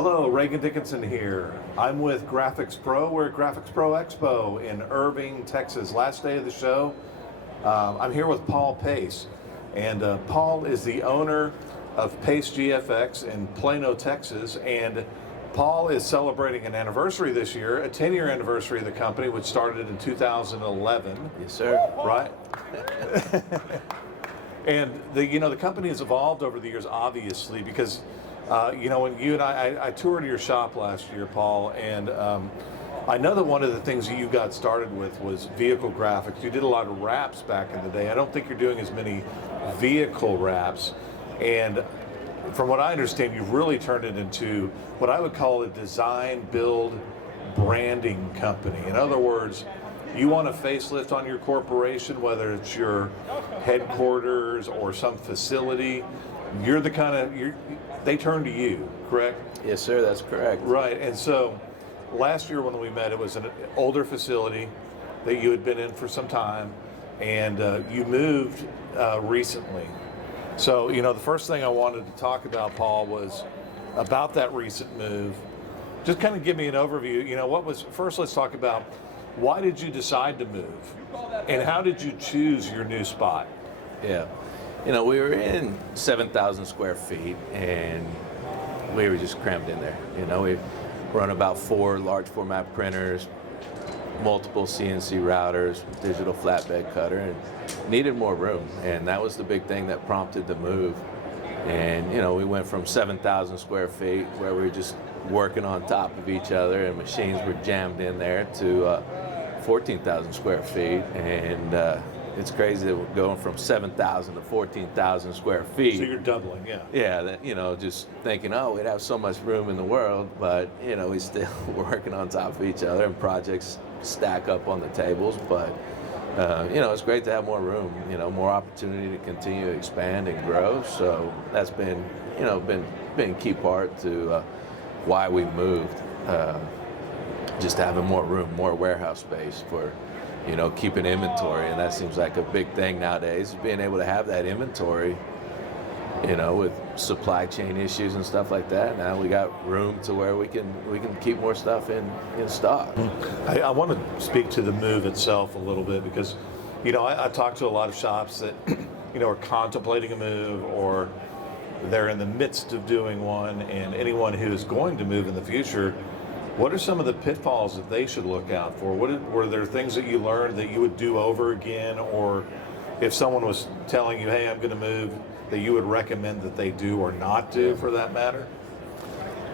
Hello, Reagan Dickinson here. I'm with Graphics Pro. We're at Graphics Pro EXPO in Irving, Texas. Last day of the show. I'm here with Paul Pace. And Paul is the owner of Pace GFX in Plano, Texas. And Paul is celebrating an anniversary this year, a 10-year anniversary of the company, which started in 2011. Yes, sir. Right? And the company has evolved over the years, obviously, because when you and I toured your shop last year, Paul, and I know that one of the things that you got started with was vehicle graphics. You did a lot of wraps back in the day. I don't think you're doing as many vehicle wraps, and from what I understand, you've really turned it into what I would call a design, build, branding company. In other words, you want a facelift on your corporation, whether it's your headquarters or some facility, you're the kind of, they turn to you, correct? Yes, sir, that's correct. Right, and so last year when we met, it was an older facility that you had been in for some time, and you moved recently. So, the first thing I wanted to talk about, Paul, was about that recent move. Just kind of give me an overview. First let's talk about, why did you decide to move? And how did you choose your new spot? Yeah. We were in 7,000 square feet, and we were just crammed in there. We run about 4 large format printers, multiple CNC routers, digital flatbed cutter, and needed more room. And that was the big thing that prompted the move. And, we went from 7,000 square feet, where we were just working on top of each other and machines were jammed in there, to 14,000 square feet. And it's crazy that we're going from 7,000 to 14,000 square feet. So you're doubling, yeah. Yeah, just thinking, we'd have so much room in the world, but, we still working on top of each other, and projects stack up on the tables. But, it's great to have more room, more opportunity to continue to expand and grow. So that's been a key part to why we moved. Just having more room, more warehouse space for, keeping inventory. And that seems like a big thing nowadays, being able to have that inventory, with supply chain issues and stuff like that. Now we got room to where we can keep more stuff in stock. I want to speak to the move itself a little bit, because, I talked to a lot of shops that, are contemplating a move, or they're in the midst of doing one, and anyone who is going to move in the future, what are some of the pitfalls that they should look out for? Were there things that you learned that you would do over again, or if someone was telling you, hey, I'm going to move, that you would recommend that they do or not do, for that matter?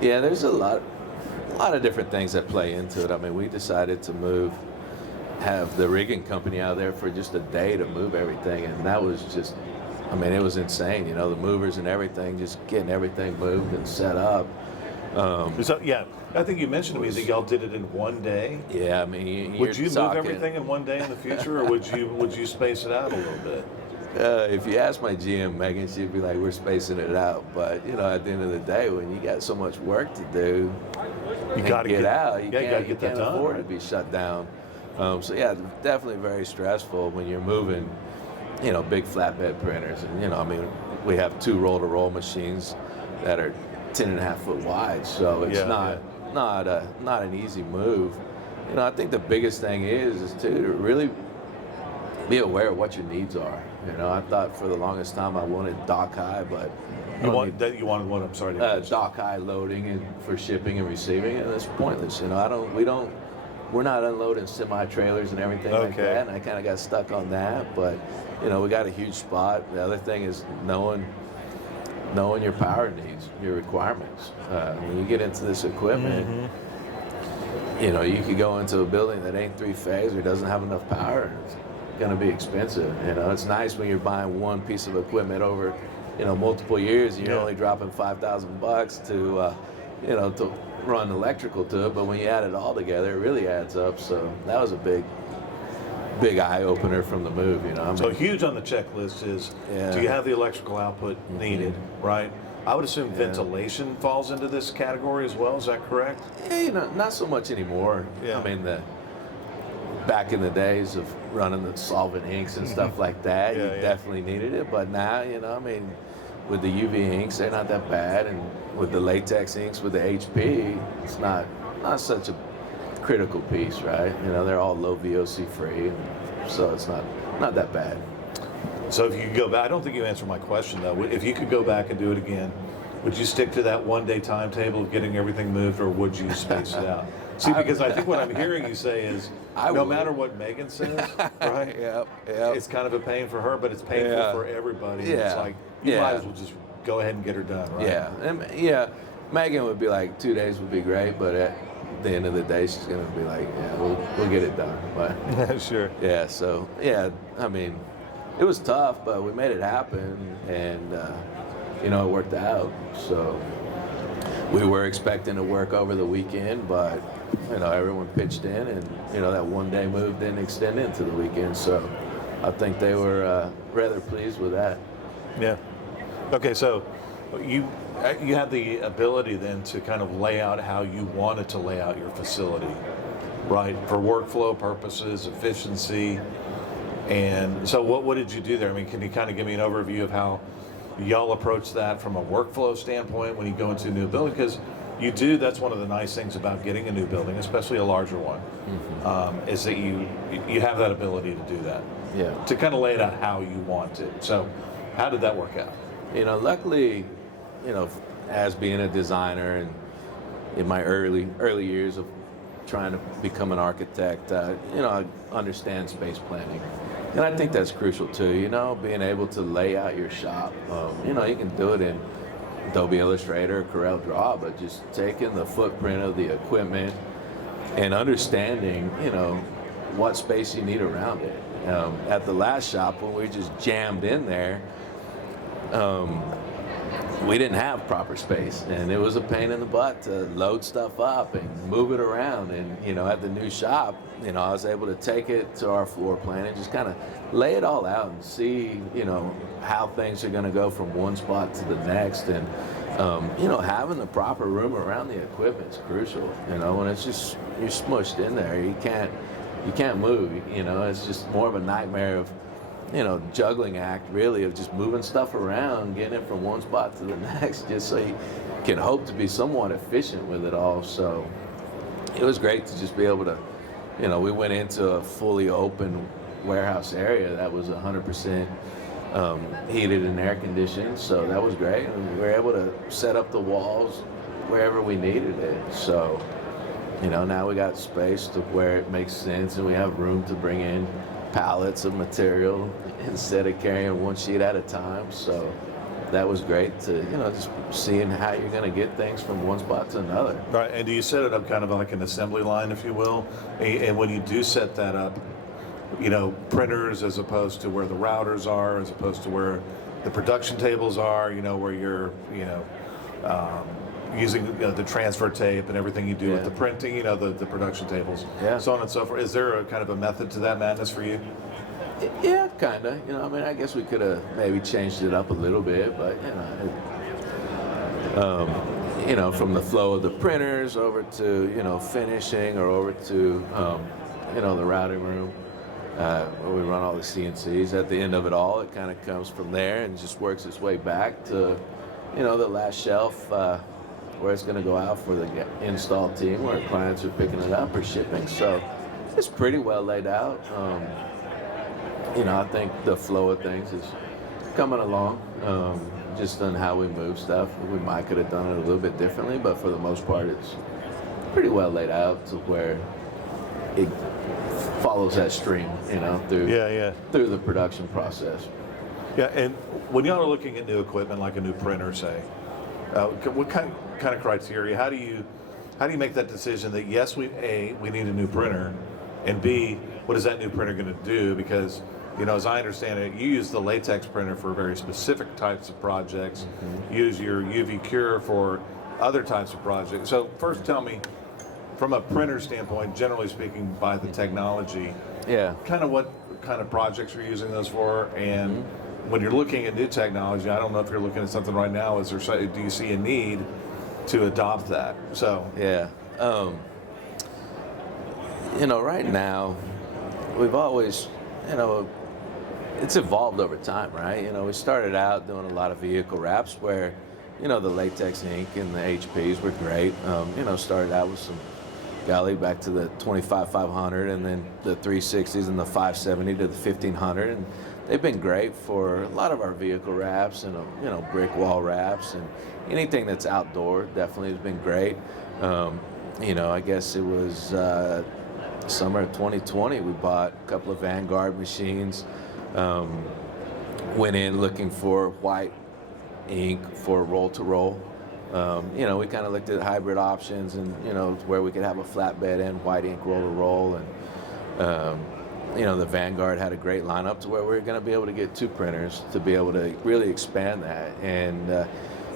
Yeah, there's a lot of different things that play into it. I mean, we decided to have the rigging company out there for just a day to move everything, and that was just, it was insane. The movers and everything, just getting everything moved and set up. I think you mentioned to me that y'all did it in one day. Yeah, would you move everything in one day in the future, or would you space it out a little bit? If you ask my GM, Megan, she'd be like, we're spacing it out. But, at the end of the day, when you got so much work to do, you got to get out. You can't afford to be shut down. Definitely very stressful when you're moving, big flatbed printers. And, we have 2 roll-to-roll machines that are 10.5 foot wide. So it's not an easy move. I think the biggest thing is to really be aware of what your needs are. I thought for the longest time I wanted dock high, but you wanted what? I'm sorry. Dock high loading and for shipping and receiving, and it's pointless. We're not unloading semi-trailers and everything like that. And I kind of got stuck on that, but we got a huge spot. The other thing is knowing your power needs, your requirements. When you get into this equipment, you could go into a building that ain't 3-phase or doesn't have enough power. It's going to be expensive. It's nice when you're buying one piece of equipment over, multiple years, and you're only dropping $5,000 to run electrical to it. But when you add it all together, it really adds up. So that was a big eye opener from the move. So huge on the checklist is, do you have the electrical output needed, right? I would assume ventilation falls into this category as well. Is that correct? Yeah, not so much anymore. Yeah. Back in the days of running the solvent inks and stuff like that, you definitely needed it. But now, with the UV inks, they're not that bad, and with the latex inks, with the HP, it's not such a critical piece, right? You know, they're all low VOC free, so it's not that bad. So if you could go back, I don't think you answered my question though. If you could go back and do it again, would you stick to that one-day timetable of getting everything moved, or would you space it out? See, because I think what I'm hearing you say is, no matter what Megan says, right? Yep. It's kind of a pain for her, but it's painful for everybody. Yeah. It's like, you might as well just go ahead and get her done, right? Yeah. Megan would be like, 2 days would be great, but at the end of the day, she's gonna be like, yeah, we'll get it done. But sure. yeah, so yeah, I mean, it was tough, but we made it happen, and you know, it worked out. So we were expecting to work over the weekend, but you know, everyone pitched in, and you know, that one-day move didn't extend into the weekend. So I think they were rather pleased with that. Yeah. Okay, so you had the ability then to kind of lay out how you wanted to lay out your facility, right? For workflow purposes, efficiency. And so what did you do there? I mean, can you kind of give me an overview of how y'all approach that from a workflow standpoint when you go into a new building? Because that's one of the nice things about getting a new building, especially a larger one, is that you have that ability to do that. Yeah. To kind of lay it out how you want it. So how did that work out? You know, luckily, you know, as being a designer and in my early years of trying to become an architect, you know, I understand space planning. And I think that's crucial too, you know, being able to lay out your shop. You know, you can do it in Adobe Illustrator or Corel Draw, but just taking the footprint of the equipment and understanding, you know, what space you need around it. At the last shop, when we just jammed in there, we didn't have proper space, and it was a pain in the butt to load stuff up and move it around. And you know, at the new shop, you know, I was able to take it to our floor plan and just kind of lay it all out and see, you know, how things are going to go from one spot to the next. And you know, having the proper room around the equipment is crucial. You know, when it's just you're smushed in there, you can't move. You know, it's just more of a nightmare of, you know, juggling act really, of just moving stuff around, getting it from one spot to the next, just so you can hope to be somewhat efficient with it all. So it was great to just be able to, you know, we went into a fully open warehouse area that was 100% heated and air conditioned, so that was great. And we were able to set up the walls wherever we needed it. So, you know, now we got space to where it makes sense, and we have room to bring in pallets of material instead of carrying one sheet at a time. So that was great to, you know, just seeing how you're going to get things from one spot to another. Right, and do you set it up kind of like an assembly line, if you will? And when you do set that up, you know, printers as opposed to where the routers are, as opposed to where the production tables are, you know, where you're, you know, using the transfer tape and everything you do with the printing, you know, the production tables, so on and so forth. Is there a kind of a method to that madness for you? Yeah, kind of. You know, I mean, I guess we could have maybe changed it up a little bit, but you know, from the flow of the printers over to, you know, finishing, or over to, you know, the routing room where we run all the CNCs. At the end of it all, it kind of comes from there and just works its way back to, you know, the last shelf. Where it's going to go out for the install team, where clients are picking it up or shipping. So it's pretty well laid out. You know, I think the flow of things is coming along, just on how we move stuff. We might could have done it a little bit differently, but for the most part, it's pretty well laid out to where it follows that stream, you know, through the production process. Yeah, and when y'all are looking at new equipment, like a new printer, say, what kind of criteria? How do you make that decision that yes, we need a new printer, and B, what is that new printer going to do? Because, you know, as I understand it, you use the latex printer for very specific types of projects. You use your UV Cure for other types of projects. So first, tell me, from a printer standpoint, generally speaking, by the technology, kind of what kind of projects you're using those for, and when you're looking at new technology, I don't know if you're looking at something right now. Do you see a need to adopt that? So you know, right now, we've always, you know, it's evolved over time, right? You know, we started out doing a lot of vehicle wraps where, you know, the latex ink and the HPs were great. You know, started out with some golly back to the 25-500 and then the 360s and the 570 to the 1500, and they've been great for a lot of our vehicle wraps and you know, brick wall wraps and anything that's outdoor definitely has been great. You know, I guess it was summer of 2020 we bought a couple of Vanguard machines. Went in looking for white ink for roll to roll. You know, we kind of looked at hybrid options and, you know, where we could have a flatbed and white ink roll to roll. And, you know, the Vanguard had a great lineup to where we were going to be able to get 2 printers to be able to really expand that. And,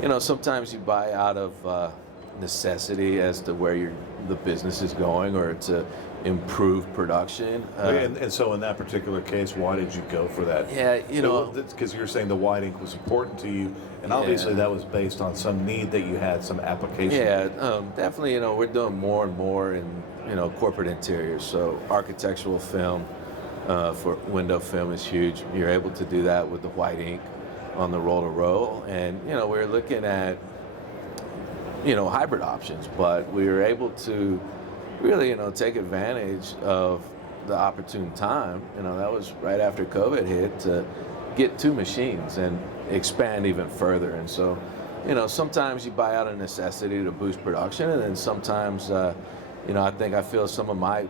you know, sometimes you buy out of necessity as to where the business is going or to improve production. And so in that particular case, why did you go for that? Yeah, you know, because you're saying the white ink was important to you, and obviously that was based on some need that you had, some application. Yeah, definitely. You know, we're doing more and more in, you know, corporate interiors. So architectural film for window film is huge. You're able to do that with the white ink on the roll to roll, and you know, we're looking at, you know, hybrid options, but we were able to really, you know, take advantage of the opportune time. You know, that was right after COVID hit, to get 2 machines and expand even further. And so, you know, sometimes you buy out of necessity to boost production, and then sometimes, you know, I feel some of my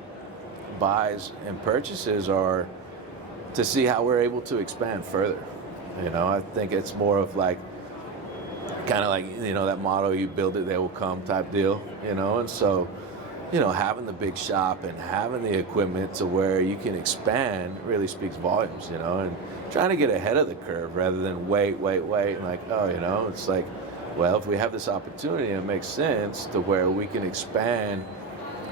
buys and purchases are to see how we're able to expand further. You know, I think it's more of like, kind of like, you know, that motto, you build it, they will come type deal, you know. And so, you know, having the big shop and having the equipment to where you can expand really speaks volumes, you know, and trying to get ahead of the curve rather than wait, and like, oh, you know, it's like, well, if we have this opportunity and it makes sense to where we can expand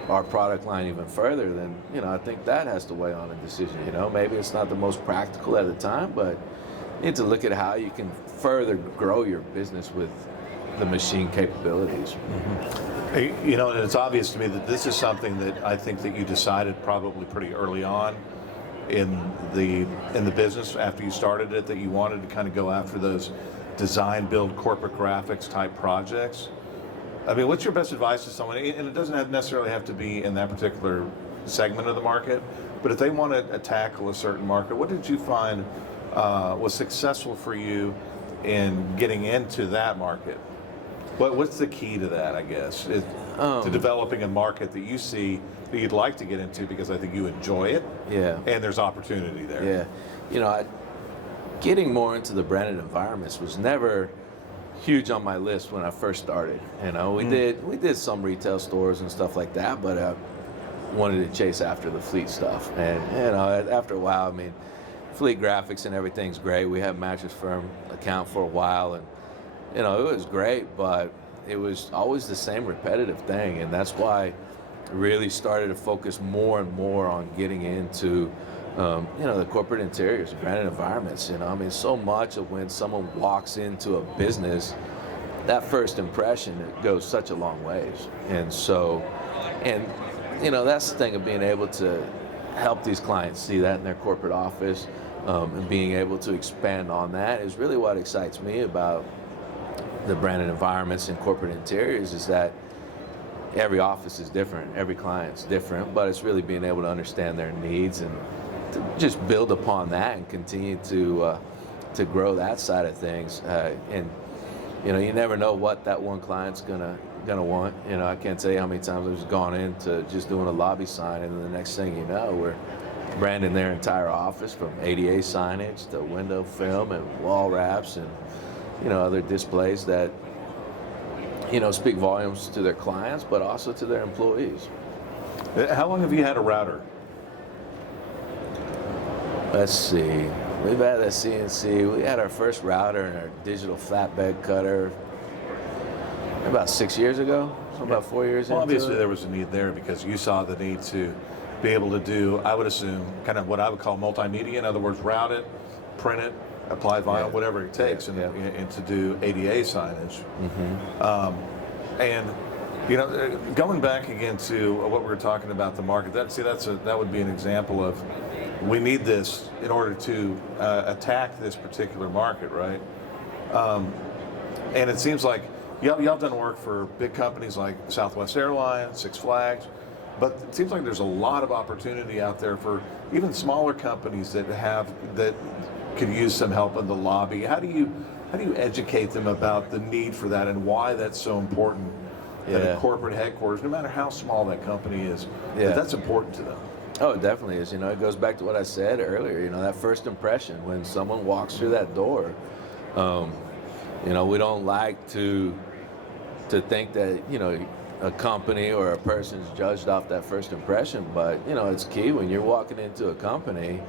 our product line even further, then, you know, I think that has to weigh on a decision, you know. Maybe it's not the most practical at the time, but you need to look at how you can further grow your business with the machine capabilities. Mm-hmm. You know, and it's obvious to me that this is something that I think that you decided probably pretty early on in the business after you started it, that you wanted to kind of go after those design, build, corporate graphics type projects. I mean, what's your best advice to someone? And it doesn't necessarily have to be in that particular segment of the market, but if they want to tackle a certain market, what did you find was successful for you in getting into that market? What's the key to that, I guess, to developing a market that you see that you'd like to get into, because I think you enjoy it, yeah, and there's opportunity there. Yeah, you know, getting more into the branded environments was never huge on my list when I first started. You know, we did some retail stores and stuff like that, but I wanted to chase after the fleet stuff. And you know, after a while, I mean, fleet graphics and everything's great. We had Mattress Firm account for a while, and you know, it was great, but it was always the same repetitive thing, and that's why I really started to focus more and more on getting into you know, the corporate interiors, branded environments. You know, I mean, so much of when someone walks into a business, that first impression, it goes such a long ways. And so, and you know, that's the thing of being able to help these clients see that in their corporate office, and being able to expand on that is really what excites me about the branded environments and corporate interiors, is that every office is different, every client's different, but it's really being able to understand their needs and to just build upon that and continue to grow that side of things. And you know, you never know what that one client's gonna want. You know, I can't tell you how many times I've gone into just doing a lobby sign, and then the next thing you know, we're branding their entire office, from ADA signage to window film and wall wraps and, you know, other displays that, you know, speak volumes to their clients, but also to their employees. How long have you had a router? Let's see. We've had a CNC. We had our first router and our digital flatbed cutter about 6 years ago, so about 4 years Well, into obviously it. there was a need there because you saw the need to be able to do, I would assume, kind of what I would call multimedia. In other words, route it, print it, apply vinyl, Yeah. whatever it takes, Yeah. and to do ADA signage. Mm-hmm. And you know, going back again to what we were talking about, the market. That would be an example of we need this in order to attack this particular market, right? And it seems like y'all done work for big companies like Southwest Airlines, Six Flags, but it seems like there's a lot of opportunity out there for even smaller companies that could use some help in the lobby. How do you educate them about the need for that and why that's so important? That at corporate headquarters, no matter how small that company is, that's important to them. Oh, it definitely is. It goes back to what I said earlier. That first impression when someone walks through that door. We don't like to think that a company or a person's judged off that first impression, but it's key when you're walking into a company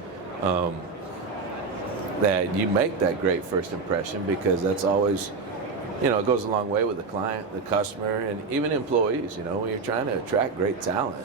that you make that great first impression, because that's always it goes a long way with the client, the customer, and even employees, when you're trying to attract great talent.